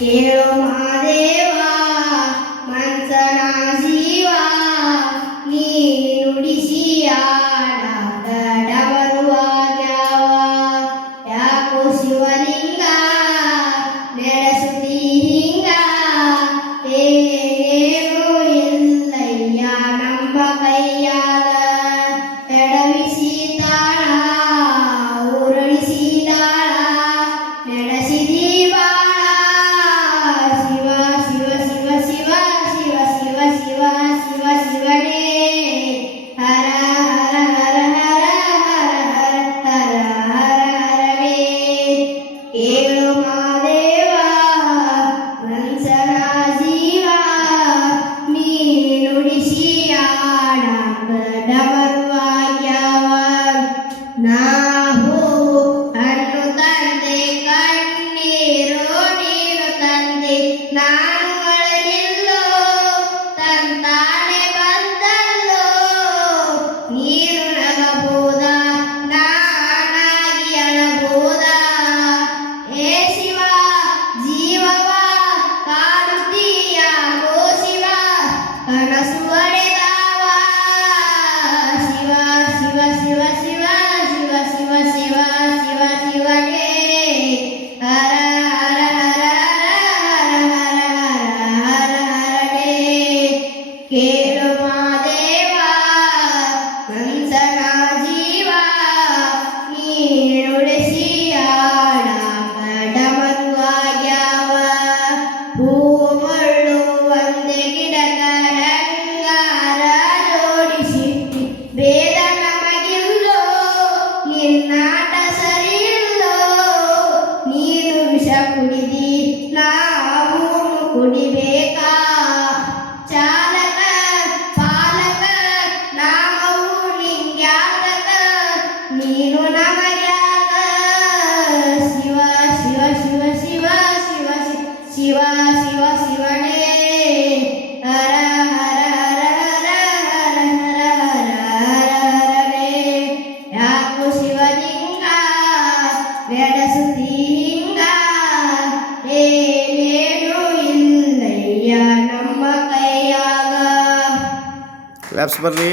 ಕೇಳೋ ಮಹಾದೇವ ಮನಸನ ಜೀವ ನೀ ನುಡಿಸಿ ಆಡಾದ ಯಾಕೋ ಶಿವನೇ you ವಿವೇಕ ಚಾಲಕ, ಪಾಲಕ, ನಾಮವು ನಿಂಗ್ಯಾತಕ ನೀನು ನಮಗ್ಯಾಕ? ಶಿವ ಶಿವ ಶಿವ ಶಿವ ಶಿವ ಶಿವ ಶಿವ ಶಿವ ಶಿವನೇ. ಹರ ಹರ ಹರ ಹರ ಹರ ಹರ ಹರ ಹರ, ಹರನೇ. ಯಾಕೋ ಶಿವಲಿಂಗ ಬೆಡಸುತ್ತಿ ಹಿಂಗ ಏನೇನು ಕೈಯಾಗ ಕ್ಲಾಪ್ಸ್ ಬರಲಿ